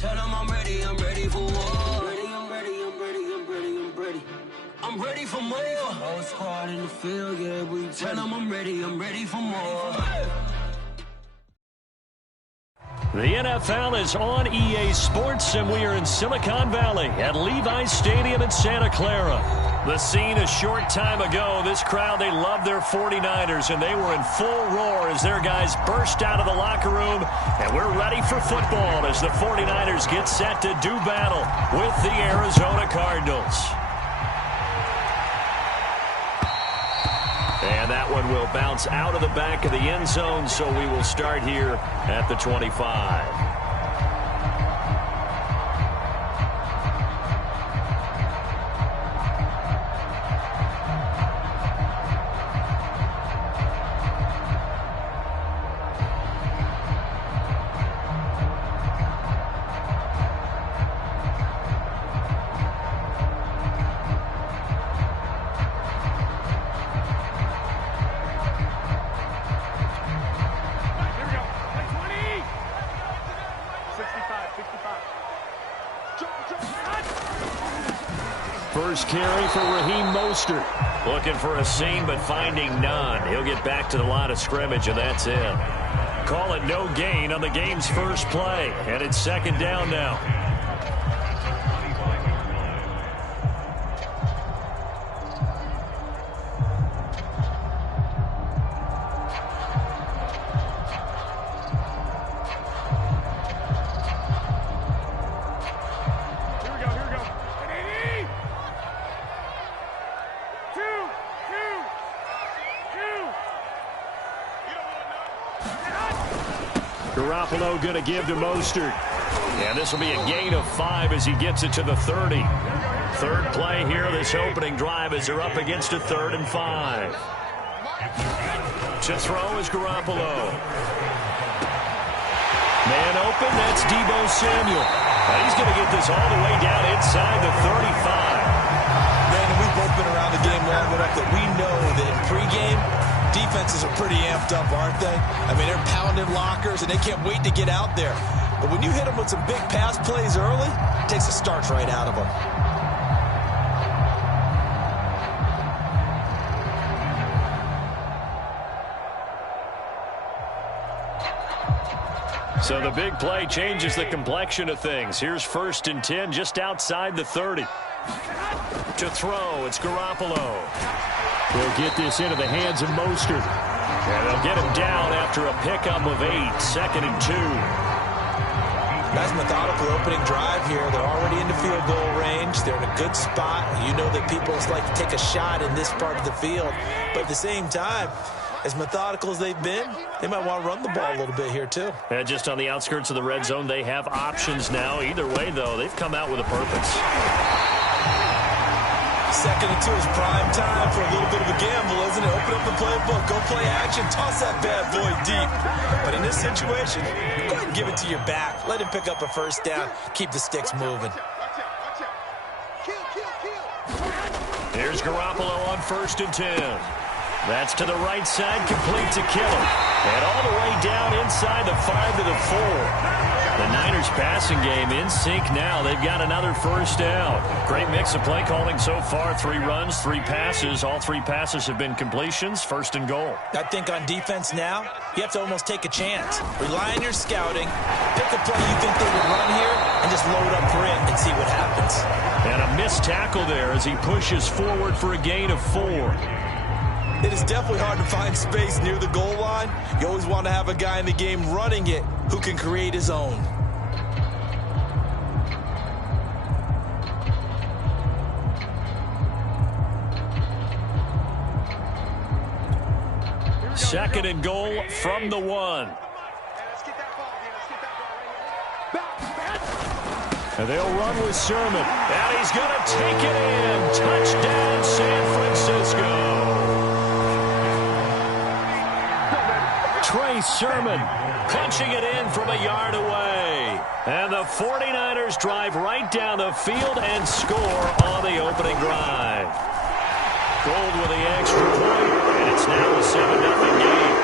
Tell them I'm ready for war. I'm ready for more. Whole squad in the field, yeah, we tell them I'm ready for more. The NFL is on EA Sports, and we are in Silicon Valley at Levi's Stadium in Santa Clara. The scene a short time ago, this crowd, they love their 49ers, and they were in full roar as their guys burst out of the locker room, and we're ready for football as the 49ers get set to do battle with the Arizona Cardinals. And that one will bounce out of the back of the end zone, so we will start here at the 25. First carry for Raheem Mostert. Looking for a seam, but finding none. He'll get back to the line of scrimmage, and that's it. Call it no gain on the game's first play. And it's second down now. Garoppolo going to give to Mostert. And this will be a gain of 5 as he gets it to the 30. Third play here, this opening drive as they're up against a 3rd and 5. To throw is Garoppolo. Man open, that's Deebo Samuel. And he's going to get this all the way down inside the 35. Man, we've both been around the game long enough that we know that in pregame, defenses are pretty amped up, aren't they? I mean, they're pounding lockers, and they can't wait to get out there. But when you hit them with some big pass plays early, it takes the starch right out of them. So the big play changes the complexion of things. Here's 1st and 10 just outside the 30. To throw, it's Garoppolo. He'll get this into the hands of Mostert. And they'll get him down after a pickup of 8, 2nd and 2. Nice methodical opening drive here. They're already in the field goal range. They're in a good spot. You know that people like to take a shot in this part of the field. But at the same time, as methodical as they've been, they might want to run the ball a little bit here too. And just on the outskirts of the red zone, they have options now. Either way, though, they've come out with a purpose. 2nd and 2 is prime time for a little bit of a gamble, isn't it? Open up the playbook, go play action, toss that bad boy deep. But in this situation, go ahead and give it to your back. Let him pick up a 1st down. Keep the sticks moving. Here's Garoppolo on 1st and 10. That's to the right side, complete to Kittle. And all the way down inside the 5 to the 4. The Niners passing game in sync now. They've got another 1st down. Great mix of play calling so far. 3 runs, 3 passes. All 3 passes have been completions. 1st and goal. I think on defense now, you have to almost take a chance. Rely on your scouting. Pick a play you think they would run here and just load up for it and see what happens. And a missed tackle there as he pushes forward for a gain of 4. It is definitely hard to find space near the goal line. You always want to have a guy in the game running it who can create his own. Second and goal from the 1. And they'll run with Sermon. And he's going to take it in. Touchdown, San Francisco. Trey Sermon punching it in from a yard away. And the 49ers drive right down the field and score on the opening drive. Gold with the extra point, and it's now a 7-0 game.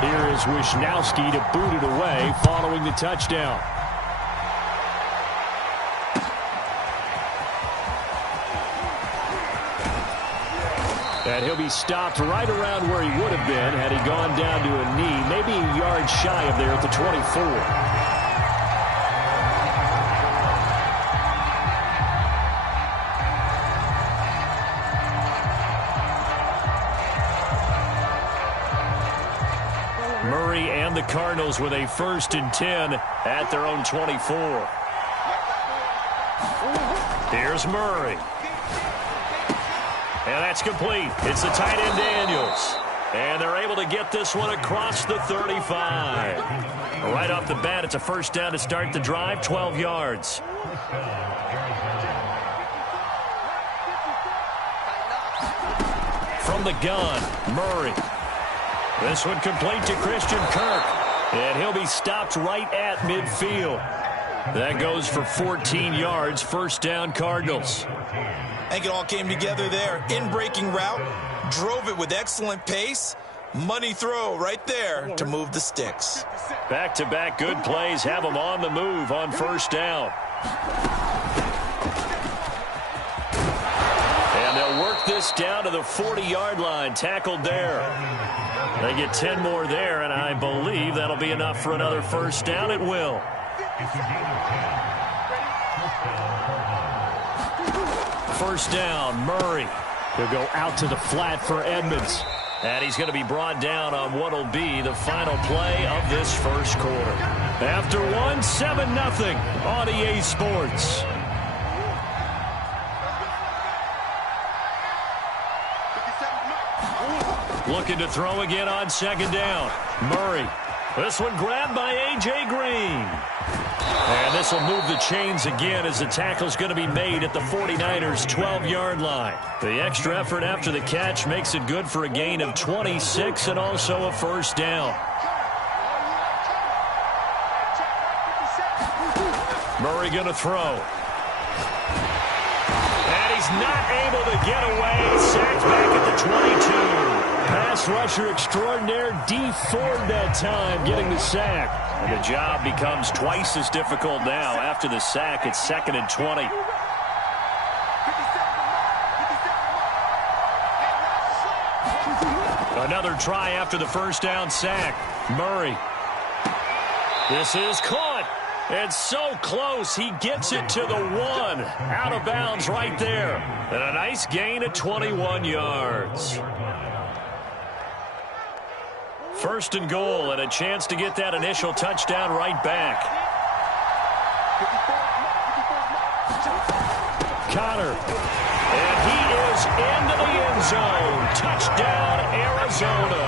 Here is Wisnowski to boot it away following the touchdown. And he'll be stopped right around where he would have been had he gone down to a knee, maybe a yard shy of there at the 24. Murray and the Cardinals with a 1st and 10 at their own 24. Here's Murray. And that's complete. It's the tight end Daniels. And they're able to get this one across the 35. Right off the bat, it's a 1st down to start the drive, 12 yards. From the gun, Murray. This one complete to Christian Kirk. And he'll be stopped right at midfield. That goes for 14 yards, 1st down Cardinals. I think it all came together there. In-breaking route, drove it with excellent pace. Money throw right there to move the sticks. Back-to-back good plays have them on the move on 1st down. And they'll work this down to the 40-yard line, tackled there. They get 10 more there, and I believe that'll be enough for another 1st down. It will. First down, Murray. He'll go out to the flat for Edmonds. And he's going to be brought down on what will be the final play of this 1st quarter. After one, 7-0 on EA Sports. Looking to throw again on 2nd down. Murray. This one grabbed by A.J. Green. And this will move the chains again as the tackle's going to be made at the 49ers' 12-yard line. The extra effort after the catch makes it good for a gain of 26 and also a 1st down. Murray going to throw. And he's not able to get away. Sacked back at the 22. Pass rusher extraordinaire, D Ford that time getting the sack. And the job becomes twice as difficult now. After the sack, it's 2nd and 20. Another try after the 1st down sack. Murray. This is caught. And so close, he gets it to the 1. Out of bounds right there. And a nice gain of 21 yards. 1st and goal, and a chance to get that initial touchdown right back. Connor. And he is into the end zone. Touchdown, Arizona.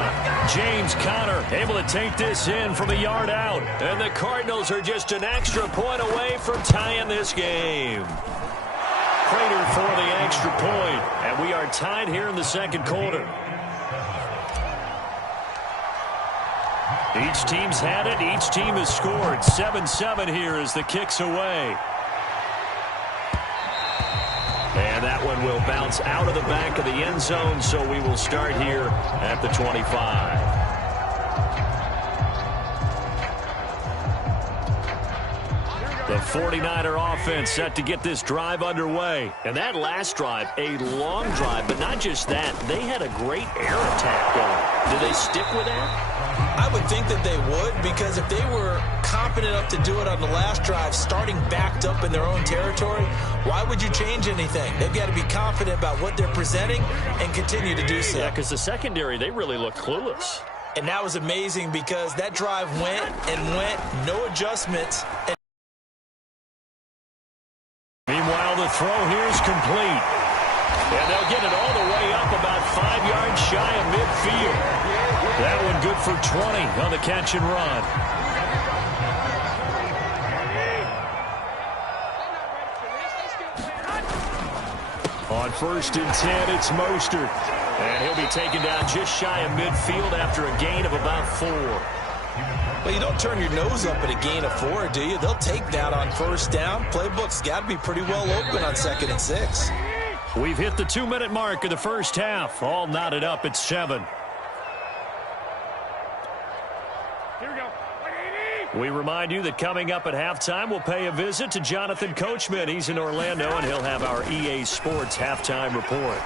James Conner able to take this in from a yard out. And the Cardinals are just an extra point away from tying this game. Prater for the extra point. And we are tied here in the 2nd quarter. Each team's had it. Each team has scored. 7-7 here as the kick's away. And that one will bounce out of the back of the end zone, so we will start here at the 25. The 49er offense set to get this drive underway. And that last drive, a long drive, but not just that. They had a great air attack going. Do they stick with that? I would think that they would, because if they were confident enough to do it on the last drive, starting backed up in their own territory, why would you change anything? They've got to be confident about what they're presenting and continue to do so. Yeah, because the secondary, they really looked clueless. And that was amazing because that drive went and went, no adjustments. Meanwhile, the throw here is complete. And they'll get it all the way up about 5 yards shy of midfield. That one good for 20 on the catch and run. On 1st and 10, it's Mostert. And he'll be taken down just shy of midfield after a gain of about 4. Well, you don't turn your nose up at a gain of 4, do you? They'll take that on 1st down. Playbook's got to be pretty well open on 2nd and 6. We've hit the 2-minute mark of the 1st half. All knotted up at 7. We remind you that coming up at halftime, we'll pay a visit to Jonathan Coachman. He's in Orlando, and he'll have our EA Sports halftime report.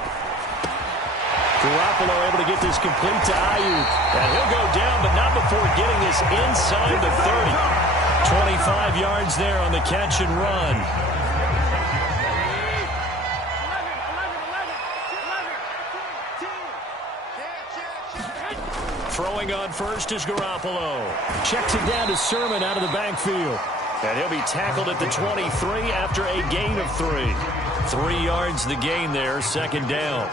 Garoppolo able to get this complete to Ayuk. And he'll go down, but not before getting this inside the 30. 25 yards there on the catch and run. Throwing on first is Garoppolo. Checks it down to Sermon out of the backfield. And he'll be tackled at the 23 after a gain of 3. 3 yards the gain there, second down.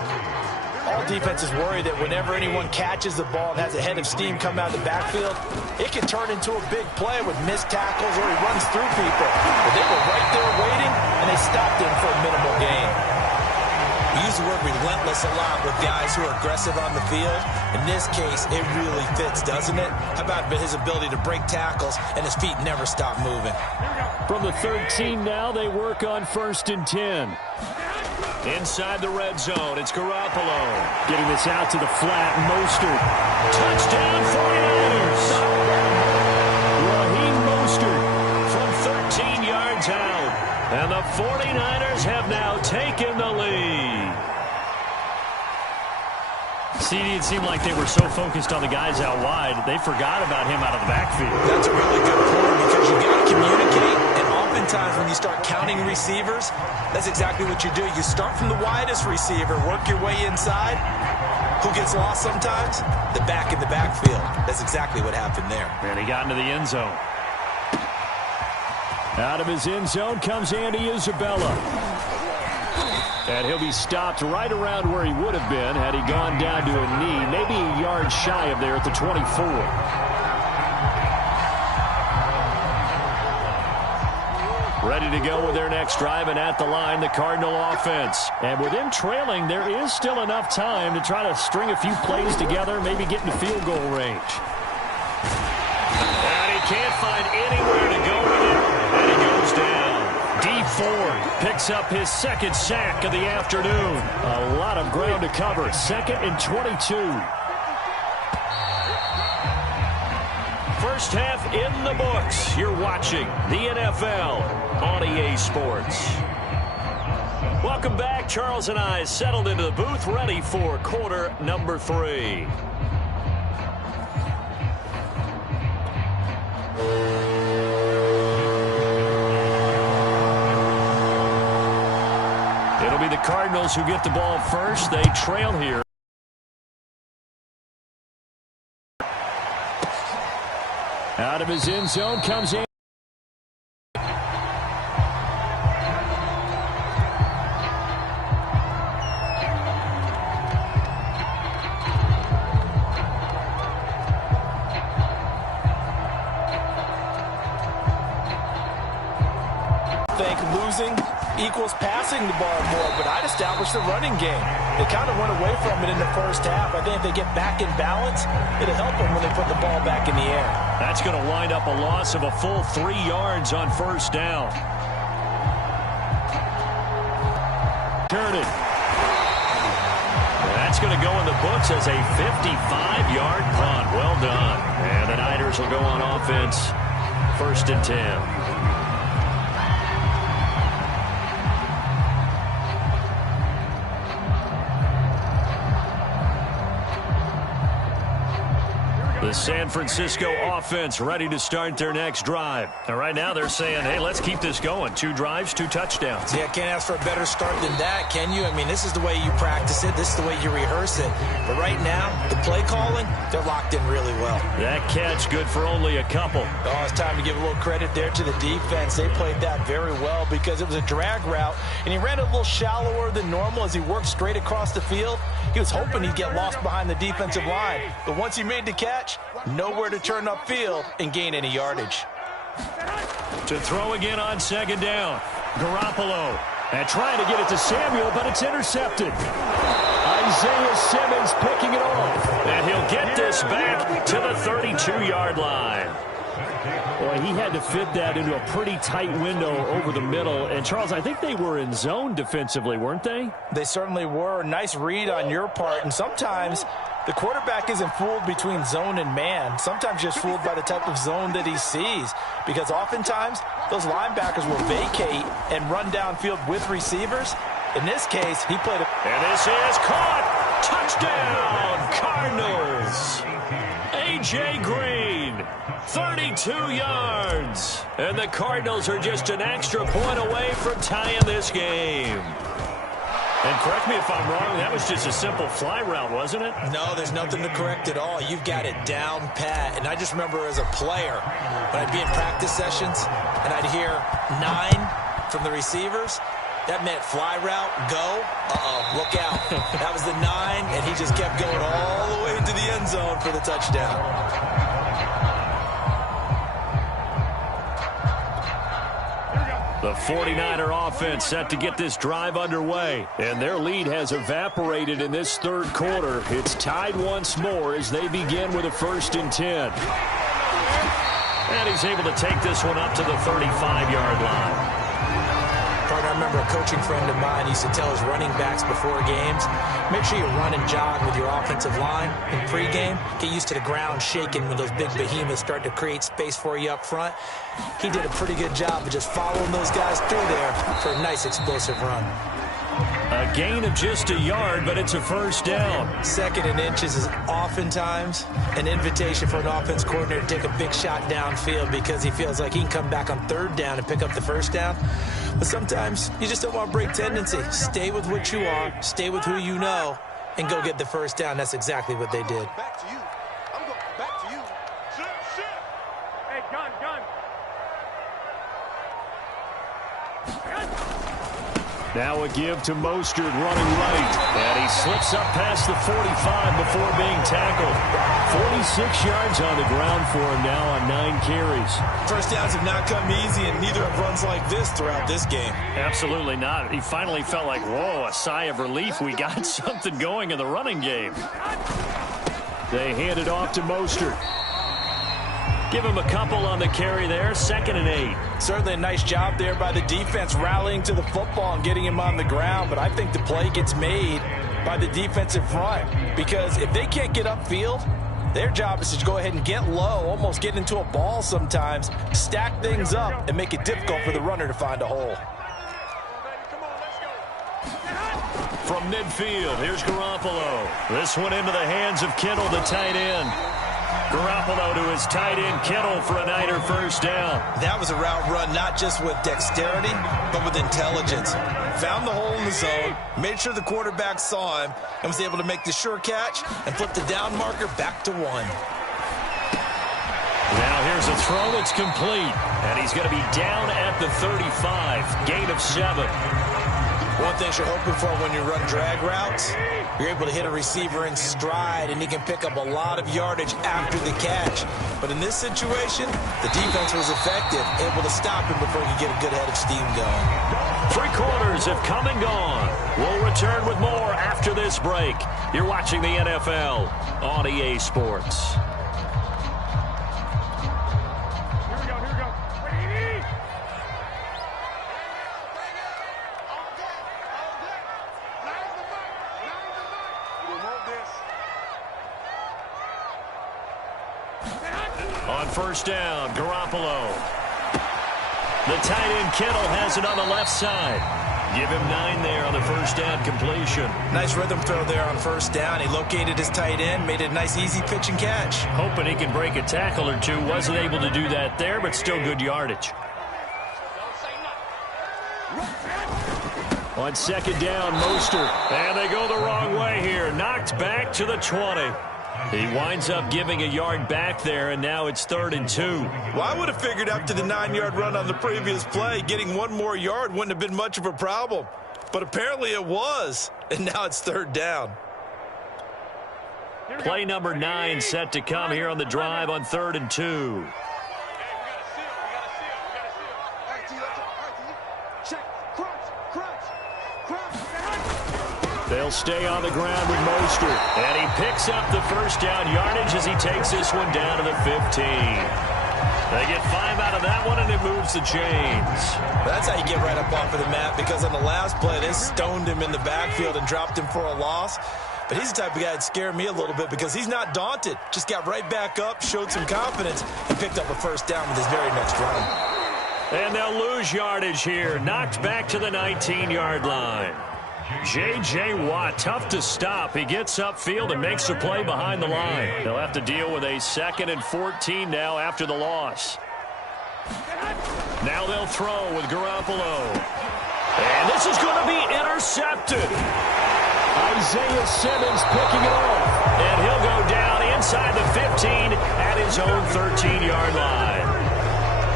All defenses worry that whenever anyone catches the ball and has a head of steam come out of the backfield, it can turn into a big play with missed tackles or he runs through people. But they were right there waiting, and they stopped him for a minimal gain. We use the word relentless a lot with guys who are aggressive on the field. In this case, it really fits, doesn't it? How about his ability to break tackles and his feet never stop moving? From the 13 now, they work on 1st and 10. Inside the red zone, it's Garoppolo. Getting this out to the flat, Mostert. Touchdown, 49ers! Raheem Mostert from 13 yards out. And the 49ers have now taken the lead. CD, it seemed like they were so focused on the guys out wide, they forgot about him out of the backfield. That's a really good point because you got to communicate, and oftentimes when you start counting receivers, that's exactly what you do. You start from the widest receiver, work your way inside. Who gets lost sometimes? The back in the backfield. That's exactly what happened there. And he got into the end zone. Out of his end zone comes Andy Isabella. And he'll be stopped right around where he would have been had he gone down to a knee, maybe a yard shy of there at the 24. Ready to go with their next drive, and at the line, the Cardinal offense. And with them trailing, there is still enough time to try to string a few plays together, maybe get into field goal range. And he can't find anywhere to go with it, and he goes down. D. Ford picks up his second sack of the afternoon. A lot of ground to cover. 2nd and 22. First half in the books. You're watching the NFL on EA Sports. Welcome back. Charles and I settled into the booth, ready for quarter number 3. It'll be the Cardinals who get the ball first. They trail here. Out of his end zone comes in. Losing equals passing the ball more, but I'd establish the running game. They kind of went away from it in the first half. I think if they get back in balance, it'll help them when they put the ball back in the air. That's going to wind up a loss of a full 3 yards on first down. Turn it. That's going to go in the books as a 55-yard punt. Well done. And the Niners will go on offense. 1st and 10. The San Francisco offense ready to start their next drive. And right now they're saying, hey, let's keep this going. 2 drives, 2 touchdowns. Yeah, can't ask for a better start than that, can you? I mean, this is the way you practice it. This is the way you rehearse it. But right now, the play calling, they're locked in really well. That catch good for only a couple. Oh, it's time to give a little credit there to the defense. They played that very well because it was a drag route, and he ran a little shallower than normal as he worked straight across the field. He was hoping he'd get lost behind the defensive line. But once he made the catch, nowhere to turn upfield and gain any yardage. To throw again on 2nd down. Garoppolo. And trying to get it to Samuel, but it's intercepted. Isaiah Simmons picking it off. And he'll get this back to the 32-yard line. Boy, he had to fit that into a pretty tight window over the middle. And, Charles, I think they were in zone defensively, weren't they? They certainly were. Nice read on your part. And sometimes The quarterback isn't fooled between zone and man, sometimes just fooled by the type of zone that he sees, because oftentimes those linebackers will vacate and run downfield with receivers. In this case, he played And this is caught. Touchdown, Cardinals. A.J. Green, 32 yards. And the Cardinals are just an extra point away from tying this game. And correct me if I'm wrong, that was just a simple fly route, wasn't it? No, there's nothing to correct at all. You've got it down pat. And I just remember as a player, when I'd be in practice sessions and I'd hear 9 from the receivers, that meant fly route, go, look out. That was the 9, and he just kept going all the way into the end zone for the touchdown. The 49er offense set to get this drive underway, and their lead has evaporated in this third quarter. It's tied once more as they begin with a 1st and 10. And he's able to take this one up to the 35-yard line. I remember a coaching friend of mine used to tell his running backs before games, make sure you run and jog with your offensive line in pregame. Get used to the ground shaking when those big behemoths start to create space for you up front. He did a pretty good job of just following those guys through there for a nice explosive run. A gain of just a yard, but it's a 1st down. 2nd and inches is oftentimes an invitation for an offense coordinator to take a big shot downfield because he feels like he can come back on 3rd down and pick up the 1st down. But sometimes you just don't want to break tendency. Stay with what you are, stay with who you know, and go get the 1st down. That's exactly what they did. Back to you. I'm going back to you. Shit. Hey, gun. Now a give to Mostert running right. And he slips up past the 45 before being tackled. 46 yards on the ground for him now on 9 carries. 1st downs have not come easy, and neither have runs like this throughout this game. Absolutely not. He finally felt like, whoa, a sigh of relief. We got something going in the running game. They hand it off to Mostert. Give him a couple on the carry there. 2nd and 8. Certainly a nice job there by the defense rallying to the football and getting him on the ground. But I think the play gets made by the defensive front. Because if they can't get upfield, their job is to go ahead and get low, almost get into a ball sometimes, stack things up, and make it difficult for the runner to find a hole. From midfield, here's Garoppolo. This one into the hands of Kittle, the tight end. Garoppolo to his tight end, Kittle, for a Niner 1st down. That was a route run not just with dexterity, but with intelligence. Found the hole in the zone, made sure the quarterback saw him, and was able to make the sure catch and flip the down marker back to 1. Now here's a throw that's complete, and he's going to be down at the 35. Gain of 7. One thing you're hoping for when you run drag routes, you're able to hit a receiver in stride, and he can pick up a lot of yardage after the catch. But in this situation, the defense was effective, able to stop him before he could get a good head of steam going. 3 quarters have come and gone. We'll return with more after this break. You're watching the NFL on EA Sports. On 1st down, Garoppolo. The tight end Kittle has it on the left side. Give him 9 there on the 1st down completion. Nice rhythm throw there on 1st down. He located his tight end, made it a nice easy pitch and catch. Hoping he can break a tackle or two. Wasn't able to do that there, but still good yardage. On 2nd down, Mostert. And they go the wrong way here. Knocked back to the 20. He winds up giving a yard back there, and now it's 3rd and 2. Well, I would have figured after the 9-yard run on the previous play, getting 1 more yard wouldn't have been much of a problem. But apparently it was, and now it's 3rd down. Play number 9 set to come here on the drive on 3rd and 2. They'll stay on the ground with Mostert. And he picks up the 1st down yardage as he takes this one down to the 15. They get 5 out of that one, and it moves the chains. That's how you get right up off of the mat, because on the last play, they stoned him in the backfield and dropped him for a loss. but he's the type of guy that scared me a little bit because he's not daunted. Just got right back up, showed some confidence, and picked up a first down with his very next run. And they'll lose yardage here. Knocked back to the 19-yard line. J.J. Watt, tough to stop. He gets upfield and makes a play behind the line. They'll have to deal with a 2nd and 14 now after the loss. Now they'll throw with Garoppolo. And this is going to be intercepted. Isaiah Simmons picking it off. And he'll go down inside the 15 at his own 13-yard line.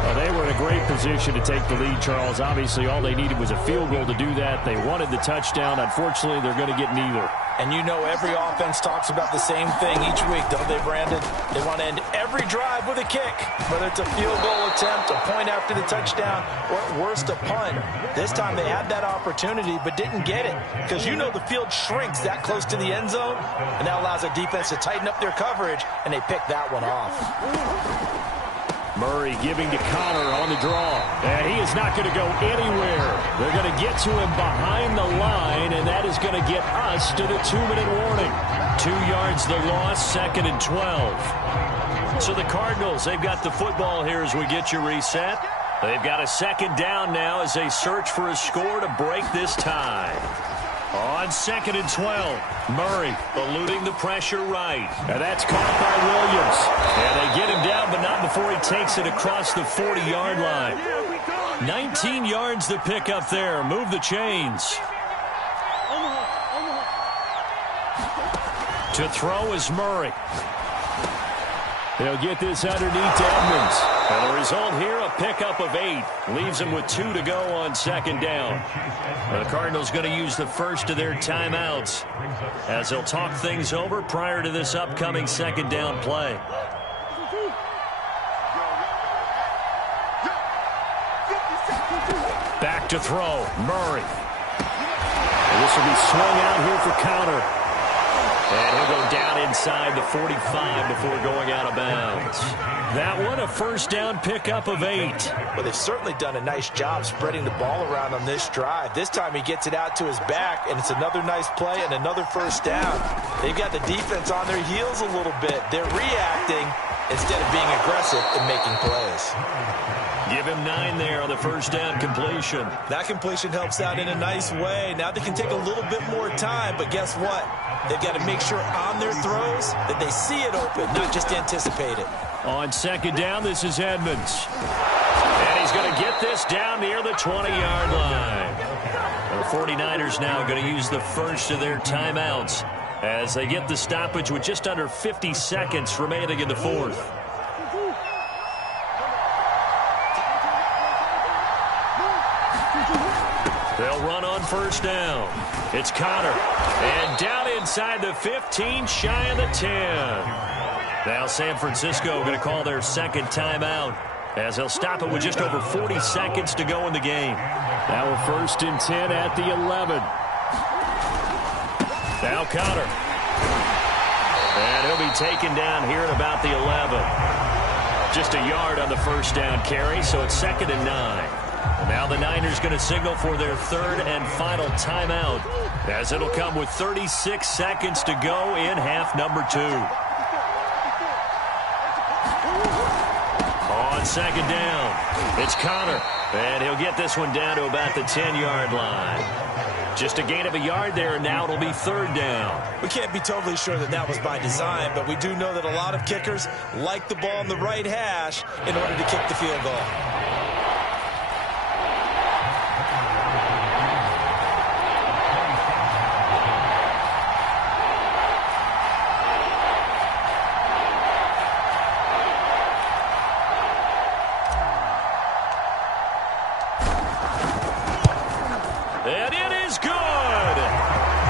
Well, they were in a great position to take the lead, Charles. Obviously, all they needed was a field goal to do that. They wanted the touchdown. Unfortunately, they're going to get neither. And you know every offense talks about the same thing each week, don't they, Brandon? They want to end every drive with a kick, whether it's a field goal attempt, a point after the touchdown, or at worst, a punt. This time they had that opportunity but didn't get it because you know the field shrinks that close to the end zone, and that allows a defense to tighten up their coverage, and they pick that one off. Murray giving to Connor on the draw. And he is not going to go anywhere. They're going to get to him behind the line, and that is going to get us to the 2-minute warning. 2 yards the loss, 2nd and 12. So the Cardinals, they've got the football here as we get you reset. They've got a 2nd down now as they search for a score to break this tie. On 2nd and 12, Murray eluding the pressure right. And that's caught by Williams. And they get him down, but not before he takes it across the 40-yard line. 19 yards to pick up there. Move the chains. To throw is Murray. They'll get this underneath to Edmonds. And the result here, a pickup of 8. Leaves them with 2 to go on 2nd down. The Cardinals going to use the first of their timeouts as they'll talk things over prior to this upcoming 2nd down play. Back to throw, Murray. And this will be swung out here for Connor. And he'll go down inside the 45 before going out of bounds. That one, a first down pickup of 8. Well, they've certainly done a nice job spreading the ball around on this drive. This time he gets it out to his back, and it's another nice play and another first down. They've got the defense on their heels a little bit. They're reacting instead of being aggressive and making plays. Give him 9 there on the first down completion. That completion helps out in a nice way. Now they can take a little bit more time, but guess what? They've got to make sure on their throws that they see it open, not just anticipate it. On 2nd down, this is Edmonds. And he's going to get this down near the 20-yard line. The 49ers now going to use the first of their timeouts as they get the stoppage with just under 50 seconds remaining in the 4th. They'll run on first down. It's Connor. And down inside the 15, shy of the 10. Now San Francisco going to call their 2nd timeout as they'll stop it with just over 40 seconds to go in the game. Now a 1st and 10 at the 11. Now Connor. And he'll be taken down here at about the 11. Just a yard on the first down carry, so it's 2nd and 9. Now the Niners going to signal for their 3rd and final timeout as it'll come with 36 seconds to go in half number 2. On 2nd down, it's Connor, and he'll get this one down to about the 10-yard line. Just a gain of a yard there, and now it'll be 3rd down. We can't be totally sure that that was by design, but we do know that a lot of kickers like the ball in the right hash in order to kick the field goal. And it is good.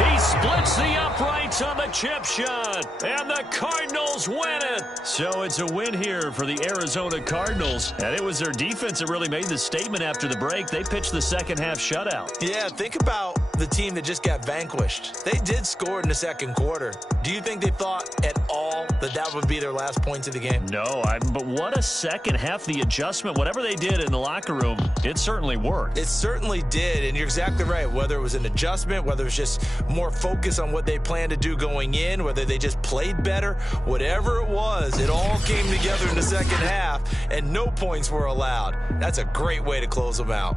He splits the uprights on the chip shot, and the Cardinals win it. So it's a win here for the Arizona Cardinals, and it was their defense that really made the statement after the break. They pitched the second half shutout. Yeah, think about the team that just got vanquished. They did score in the second quarter. Do you think they thought at all that that would be their last points of the game? No, but what a second half. The adjustment, whatever they did in the locker room, it certainly worked. It certainly did, and you're exactly right. Whether it was an adjustment, whether it was just more focus on what they planned to do going in, whether they just played better, whatever it was, it all came together in the second half, and no points were allowed. That's a great way to close them out.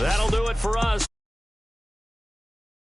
That'll do it for us.